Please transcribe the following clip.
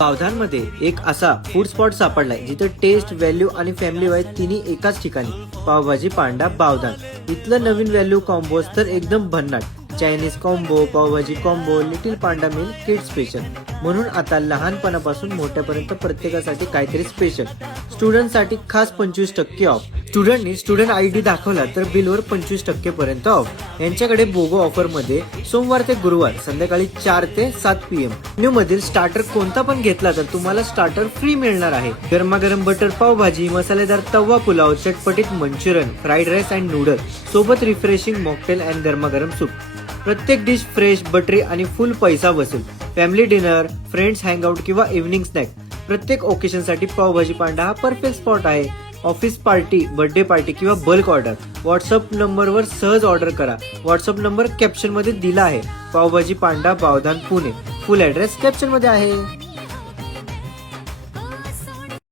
पावधानमध्ये एक असा food spot सापडलाय जिथे टेस्ट, व्हॅल्यू आणि फॅमिली वाईज तिन्ही एकाच ठिकाणी. पावभाजी पांडा बावधान. इथलं नवीन व्हॅल्यू कॉम्बोज तर एकदम भन्नाट. Chinese combo, pav bhaji combo, little panda meal, kid special. म्हणून आता लहानपणापासून मोठ्यापर्यंत प्रत्येकासाठी काहीतरी स्पेशल. स्टुडंटसाठी खास 25% ऑफ. स्टुडंटनी स्टुडंट ID दाखवला तर बिलवर 25% पर्यंत ऑफ. यांच्याकडे बोगो ऑफर मध्ये सोमवार ते गुरुवार संध्याकाळी 4 ते 7 PM न्यू मधील स्टार्टर कोणता पण घेतला तर तुम्हाला स्टार्टर फ्री मिळणार आहे. गरमागरम बटर पावभाजी, मसालेदार तवा पुलाव, चटपटीत Manchurian, fried rice and noodle सोबत रिफ्रेशिंग मॉकटेल अँड गरमागरम सूप. प्रत्येक डिश फ्रेश, बटरी आणि फुल पैसा वसूल. फॅमिली डिनर, फ्रेंड्स हँगआउट किंवा इव्हनिंग स्नॅक, प्रत्येक ओकेशन साठी पावभाजी पांडा हा परफेक्ट स्पॉट आहे. ऑफिस पार्टी, बर्थडे पार्टी किंवा बल्क ऑर्डर व्हॉट्सअप नंबरवर सहज ऑर्डर करा. व्हॉट्सअप नंबर कॅप्शन मध्ये दिला आहे. पावभाजी पांडा बावधान पुणे. फुल ऍड्रेस कॅप्शन मध्ये आहे.